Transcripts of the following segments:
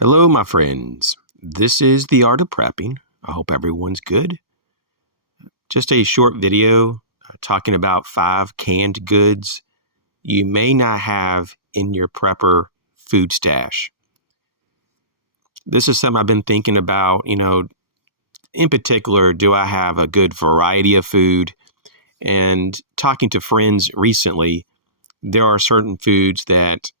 Hello, my friends. This is The Art of Prepping. I hope everyone's good. Just a short video talking about 5 canned goods you may not have in your prepper food stash. This is something I've been thinking about, in particular, do I have a good variety of food? And talking to friends recently, there are certain foods that,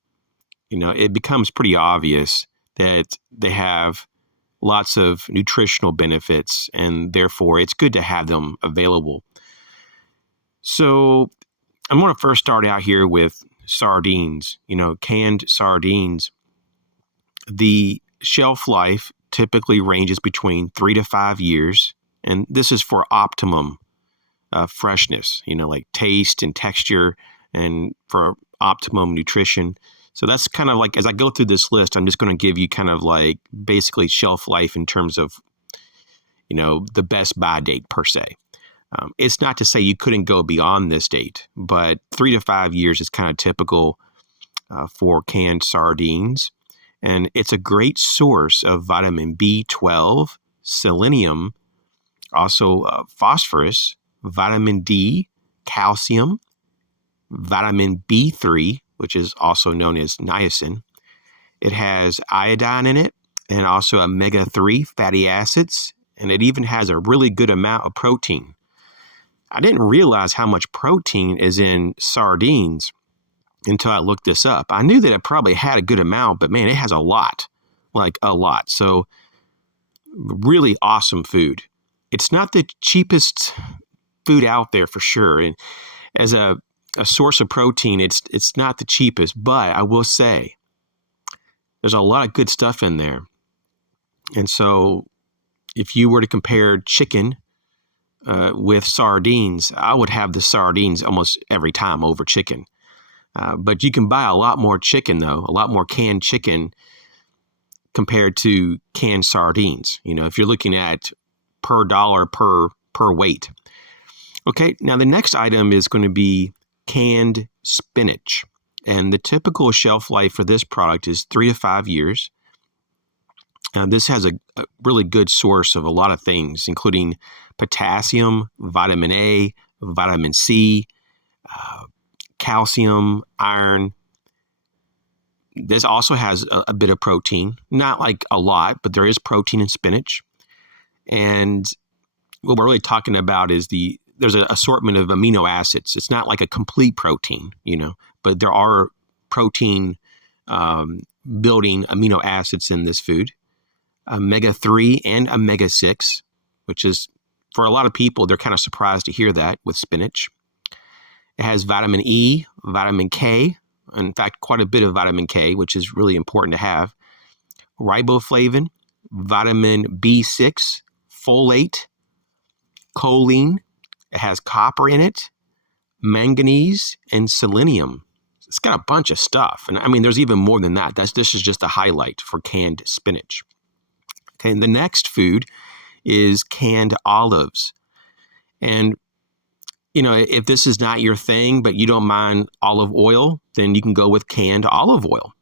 it becomes pretty obvious that they have lots of nutritional benefits, and therefore it's good to have them available. So I'm going to first start out here with sardines, canned sardines. The shelf life typically ranges between 3 to 5 years, and this is for optimum freshness, like taste and texture, and for optimum nutrition. So that's kind of like, as I go through this list, I'm just going to give you kind of like basically shelf life in terms of, the best buy date per se. It's not to say you couldn't go beyond this date, but 3 to 5 years is kind of typical for canned sardines. And it's a great source of vitamin B12, selenium, also phosphorus, vitamin D, calcium, vitamin B3, which is also known as niacin. It has iodine in it and also omega-3 fatty acids, and it even has a really good amount of protein. I didn't realize how much protein is in sardines until I looked this up. I knew that it probably had a good amount, but man, it has a lot, like a lot. So really awesome food. It's not the cheapest food out there for sure. And as a source of protein, it's not the cheapest, but I will say there's a lot of good stuff in there. And so if you were to compare chicken with sardines, I would have the sardines almost every time over chicken. But you can buy a lot more chicken, though, a lot more canned chicken compared to canned sardines, if you're looking at per dollar per weight. Okay, now the next item is going to be canned spinach. And the typical shelf life for this product is 3 to 5 years. This has a really good source of a lot of things, including potassium, vitamin A, vitamin C, calcium, iron. This also has a bit of protein, not like a lot, but there is protein in spinach. And what we're really talking about is there's an assortment of amino acids. It's not like a complete protein, but there are protein building amino acids in this food. Omega-3 and omega-6, which is, for a lot of people, they're kind of surprised to hear that with spinach. It has vitamin E, vitamin K, in fact, quite a bit of vitamin K, which is really important to have. Riboflavin, vitamin B6, folate, choline. It has copper in it, manganese, and selenium. It's got a bunch of stuff. And I mean, there's even more than that. This is just a highlight for canned spinach. Okay, and the next food is canned olives. And, if this is not your thing, but you don't mind olive oil, then you can go with canned olive oil.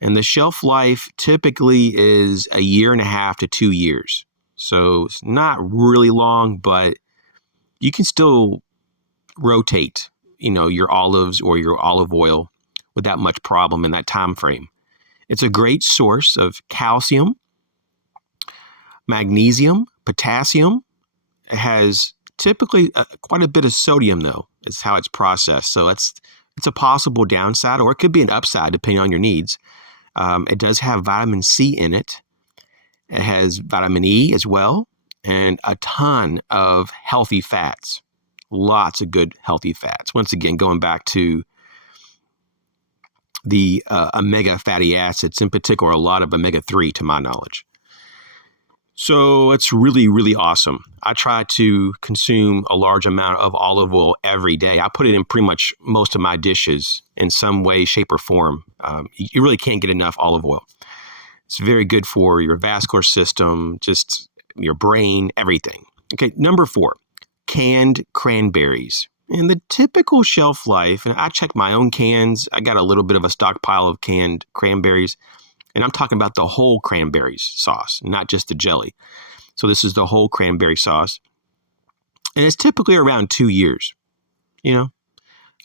And the shelf life typically is 1.5 to 2 years. So it's not really long, but you can still rotate, your olives or your olive oil without much problem in that time frame. It's a great source of calcium, magnesium, potassium. It has typically quite a bit of sodium, though, is how it's processed. So it's a possible downside, or it could be an upside depending on your needs. It does have vitamin C in it. It has vitamin E as well, and a ton of healthy fats. Lots of good healthy fats. Once again, going back to the omega fatty acids, in particular, a lot of omega-3 to my knowledge. So it's really, really awesome. I try to consume a large amount of olive oil every day. I put it in pretty much most of my dishes in some way, shape, or form. You really can't get enough olive oil. It's very good for your vascular system, just your brain, everything. Okay, number 4, canned cranberries. And the typical shelf life, and I checked my own cans, I got a little bit of a stockpile of canned cranberries. And I'm talking about the whole cranberry sauce, not just the jelly. So this is the whole cranberry sauce. And it's typically around 2 years, you know,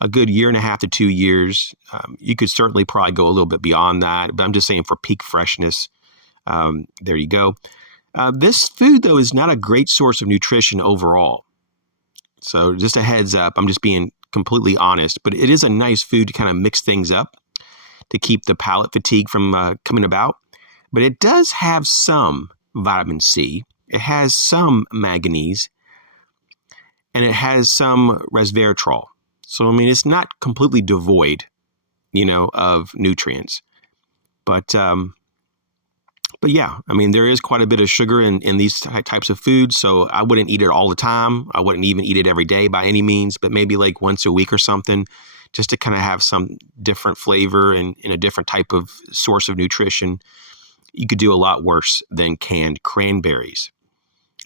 a good year and a half to 2 years. You could certainly probably go a little bit beyond that, but I'm just saying for peak freshness. There you go. This food, though, is not a great source of nutrition overall. So just a heads up, I'm just being completely honest, but it is a nice food to kind of mix things up to keep the palate fatigue from coming about. But it does have some vitamin C. It has some manganese, and it has some resveratrol. So, I mean, it's not completely devoid, of nutrients. But yeah, I mean, there is quite a bit of sugar in these types of foods. So I wouldn't eat it all the time. I wouldn't even eat it every day by any means, but maybe like once a week or something, just to kind of have some different flavor and a different type of source of nutrition. You could do a lot worse than canned cranberries.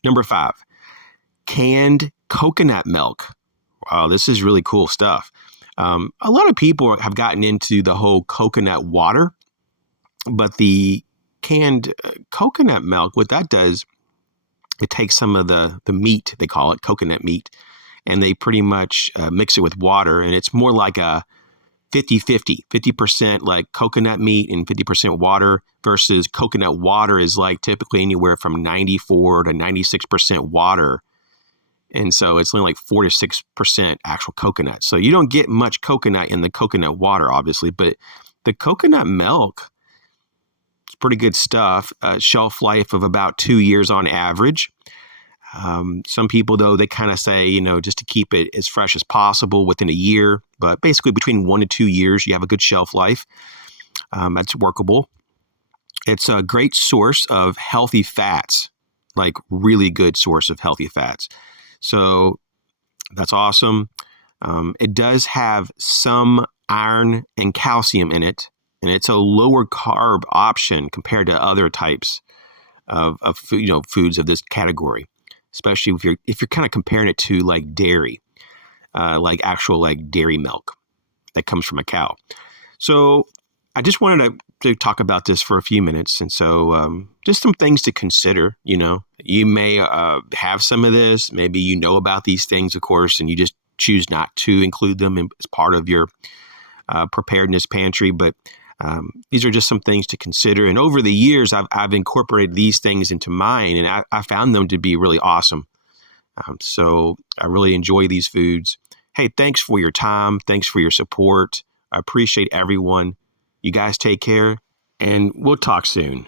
Number 5, canned coconut milk. Wow, this is really cool stuff. A lot of people have gotten into the whole coconut water, but the canned coconut milk, what that does, it takes some of the meat, they call it coconut meat, and they pretty much mix it with water, and it's more like a 50-50, 50% like coconut meat and 50% water, versus coconut water is like typically anywhere from 94 to 96% water. And so it's only like 4 to 6% actual coconut. So you don't get much coconut in the coconut water, obviously, but the coconut milk, it's pretty good stuff. Shelf life of about 2 years on average. Some people, though, they kind of say, just to keep it as fresh as possible within a year, but basically between 1 to 2 years, you have a good shelf life. That's workable. It's a great source of healthy fats, like really good source of healthy fats. So that's awesome. It does have some iron and calcium in it, and it's a lower carb option compared to other types of food, foods of this category, especially if you're kind of comparing it to like dairy, like actual like dairy milk that comes from a cow. So I just wanted to talk about this for a few minutes. And so just some things to consider. You may have some of this. Maybe you know about these things, of course, and you just choose not to include them as part of your preparedness pantry. But these are just some things to consider. And over the years, I've incorporated these things into mine, and I found them to be really awesome. So I really enjoy these foods. Hey, thanks for your time. Thanks for your support. I appreciate everyone. You guys take care, and we'll talk soon.